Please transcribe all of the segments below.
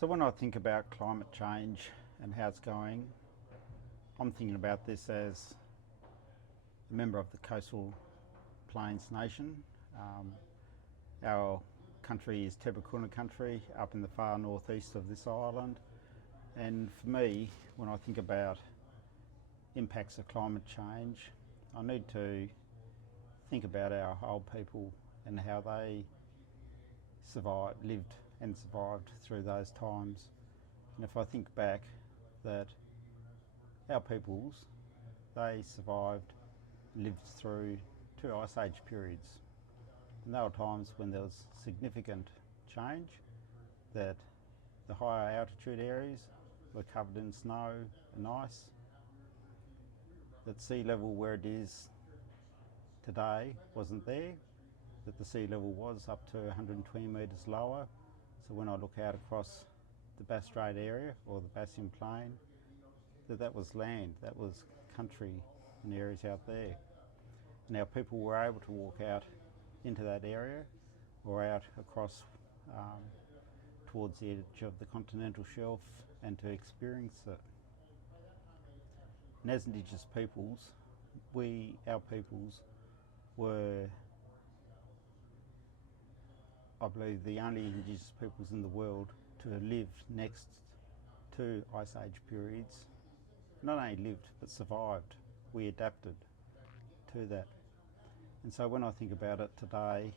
So when I think about climate change and how it's going, I'm thinking about this as a member of the Coastal Plains Nation. Our country is Tebrakunna Country up in the far northeast of this island. And for me, when I think about impacts of climate change, I need to think about our old people and how they lived and survived through those times. And if I think back that our peoples, they survived, lived through 2 ice age periods. And there were times when there was significant change, that the higher altitude areas were covered in snow and ice, that sea level where it is today wasn't there, that the sea level was up to 120 metres lower. So when I look out across the Bass Strait area or the Bassian Plain, that was land, that was country and areas out there. And our people were able to walk out into that area or out across towards the edge of the continental shelf and to experience it. And as Indigenous peoples, our peoples were, I believe, the only Indigenous peoples in the world to have lived next to Ice Age periods. Not only lived, but survived. We adapted to that. And so when I think about it today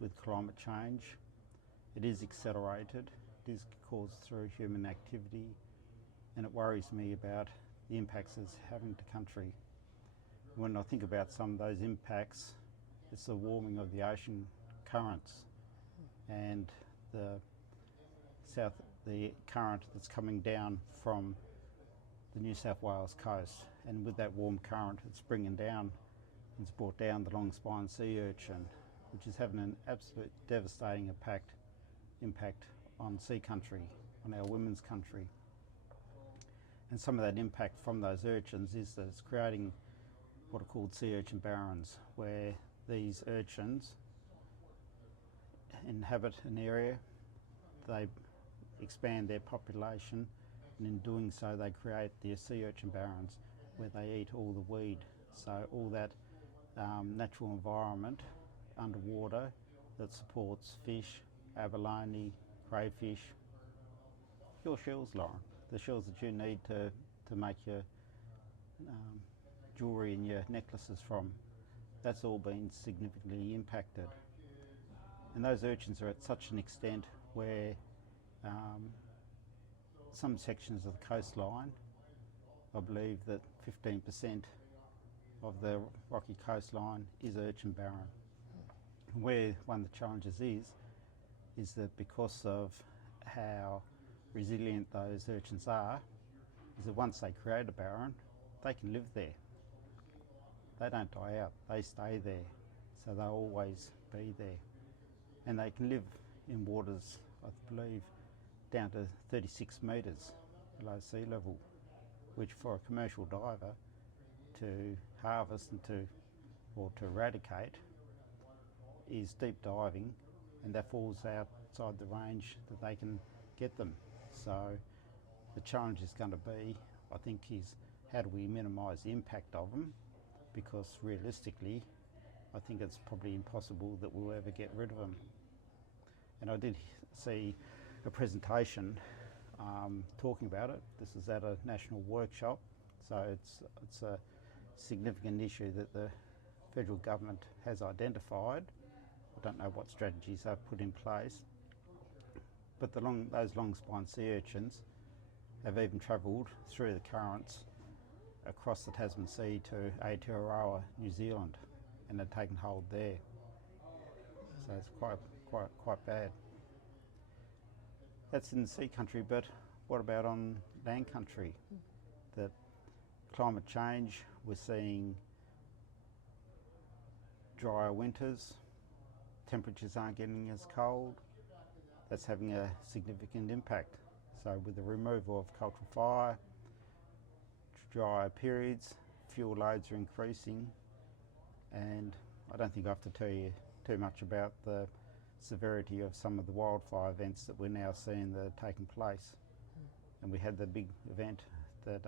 with climate change, it is accelerated, it is caused through human activity, and it worries me about the impacts it's having to country. When I think about some of those impacts, it's the warming of the ocean currents and the current that's coming down from the New South Wales coast. And with that warm current, it's brought down the long-spined sea urchin, which is having an absolute devastating impact on sea country, on our women's country. And some of that impact from those urchins is that it's creating what are called sea urchin barrens, where these urchins inhabit an area, they expand their population, and in doing so they create the sea urchin barrens where they eat all the weed. So all that natural environment underwater that supports fish, abalone, crayfish, your shells, Lauren, the shells that you need to make your jewellery and your necklaces from, that's all been significantly impacted. And those urchins are at such an extent where some sections of the coastline, I believe that 15% of the rocky coastline is urchin barren. Where one of the challenges is that because of how resilient those urchins are, is that once they create a barren, they can live there. They don't die out, they stay there, so they'll always be there. And they can live in waters, I believe, down to 36 metres below sea level, which for a commercial diver to harvest and to eradicate is deep diving, and that falls outside the range that they can get them. So the challenge is going to be, I think, is how do we minimise the impact of them, because realistically I think it's probably impossible that we'll ever get rid of them. And I did see a presentation talking about it. This is at a national workshop, so it's a significant issue that the federal government has identified. I don't know what strategies they've put in place, but those long-spined sea urchins have even travelled through the currents across the Tasman Sea to Aotearoa, New Zealand, and they've taken hold there. So it's quite bad. That's in the sea country, but what about on land country? That climate change, we're seeing drier winters, temperatures aren't getting as cold. That's having a significant impact. So with the removal of cultural fire, drier periods, fuel loads are increasing, and I don't think I have to tell you too much about the severity of some of the wildfire events that we're now seeing that are taking place. And we had the big event that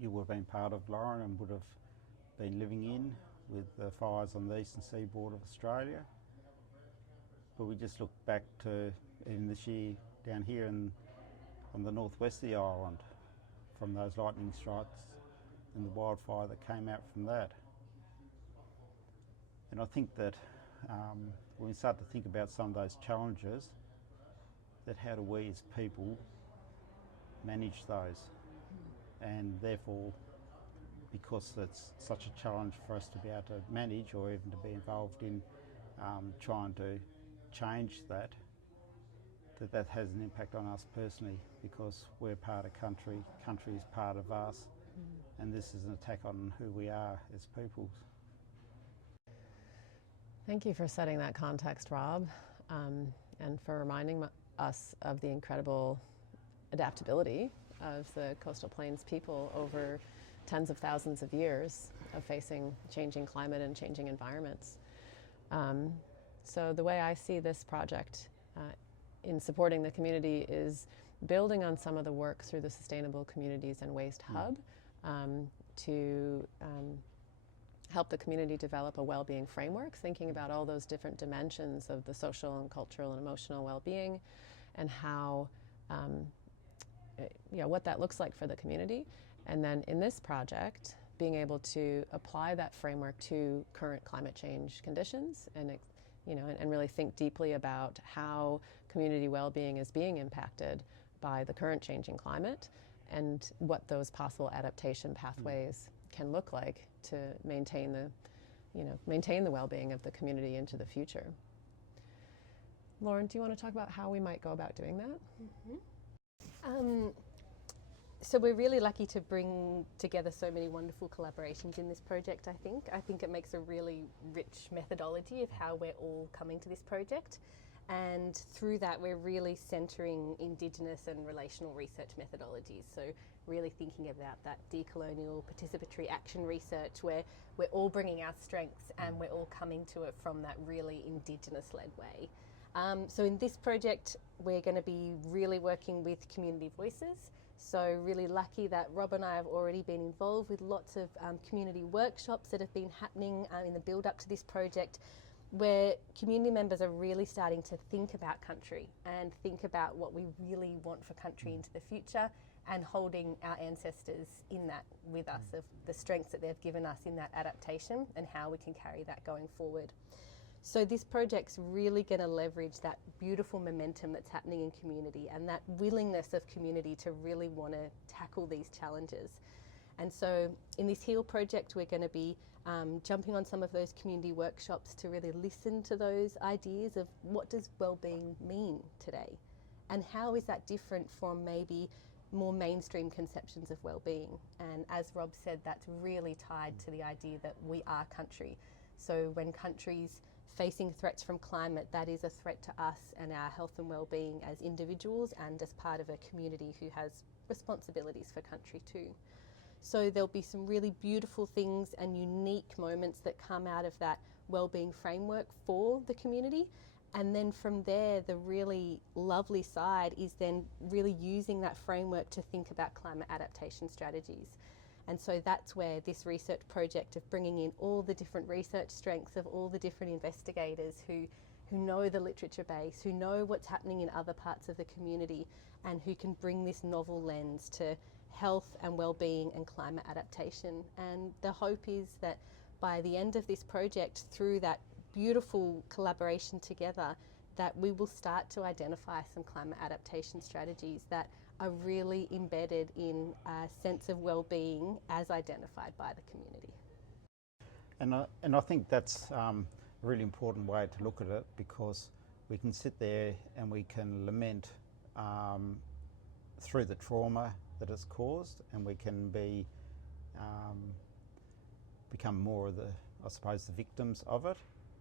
you would have been part of, Lauren, and would have been living in, with the fires on the eastern seaboard of Australia. But we just look back to in this year down here on the northwest of the island, from those lightning strikes and the wildfire that came out from that. And I think that when we start to think about some of those challenges, that how do we as people manage those? And therefore, because it's such a challenge for us to be able to manage or even to be involved in trying to change that has an impact on us personally, because we're part of country is part of us, and this is an attack on who we are as peoples. Thank you for setting that context, Rob, and for reminding us of the incredible adaptability of the coastal plains people over tens of thousands of years of facing changing climate and changing environments. So the way I see this project in supporting the community is building on some of the work through the Sustainable Communities and Waste Hub to help the community develop a well-being framework, thinking about all those different dimensions of the social and cultural and emotional well-being, and how what that looks like for the community. And then in this project, being able to apply that framework to current climate change conditions, and and really think deeply about how community well-being is being impacted by the current changing climate, and what those possible adaptation pathways can look like to maintain the well-being of the community into the future. Lauren, do you want to talk about how we might go about doing that? So we're really lucky to bring together so many wonderful collaborations in this project, I think. I think it makes a really rich methodology of how we're all coming to this project. And through that, we're really centering Indigenous and relational research methodologies. So really thinking about that decolonial participatory action research, where we're all bringing our strengths and we're all coming to it from that really Indigenous-led way. So in this project, we're going to be really working with community voices. So really lucky that Rob and I have already been involved with lots of community workshops that have been happening in the build up to this project, where community members are really starting to think about country and think about what we really want for country into the future, and holding our ancestors in that with us, of the strengths that they've given us in that adaptation and how we can carry that going forward. So this project's really going to leverage that beautiful momentum that's happening in community, and that willingness of community to really want to tackle these challenges. And so in this HEAL project, we're going to be jumping on some of those community workshops to really listen to those ideas of what does wellbeing mean today, and how is that different from maybe more mainstream conceptions of wellbeing. And as Rob said, that's really tied to the idea that we are country. So when countries facing threats from climate, that is a threat to us and our health and well-being as individuals and as part of a community who has responsibilities for country too. So there'll be some really beautiful things and unique moments that come out of that wellbeing framework for the community. And then from there, the really lovely side is then really using that framework to think about climate adaptation strategies. And so that's where this research project of bringing in all the different research strengths of all the different investigators who know the literature base, who know what's happening in other parts of the community, and who can bring this novel lens to health and well-being and climate adaptation. And the hope is that by the end of this project, through that beautiful collaboration together, that we will start to identify some climate adaptation strategies that are really embedded in a sense of well-being as identified by the community. And I think that's a really important way to look at it, because we can sit there and we can lament through the trauma that it's caused, and we can become more of the, I suppose, the victims of it,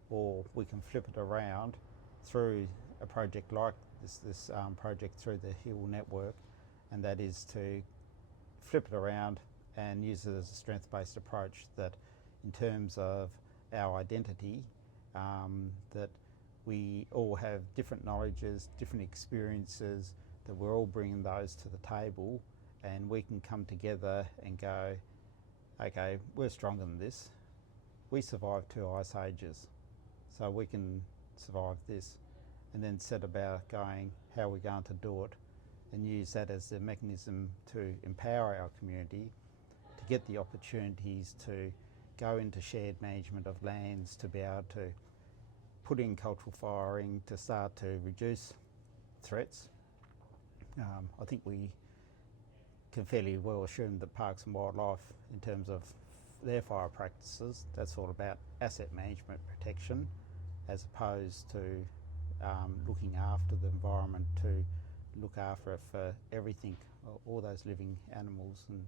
or we can flip it around through a project like this project through the HEAL network, and that is to flip it around and use it as a strength-based approach, that in terms of our identity, that we all have different knowledges, different experiences, that we're all bringing those to the table, and we can come together and go, okay, we're stronger than this. We survived 2 ice ages, so we can survive this, and then set about going, how are we going to do it, and use that as a mechanism to empower our community to get the opportunities to go into shared management of lands, to be able to put in cultural firing, to start to reduce threats. I think we can fairly well assume that Parks and Wildlife, in terms of their fire practices, that's all about asset management protection, as opposed to looking after the environment, to look after it for everything, all those living animals and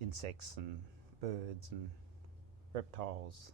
insects and birds and reptiles.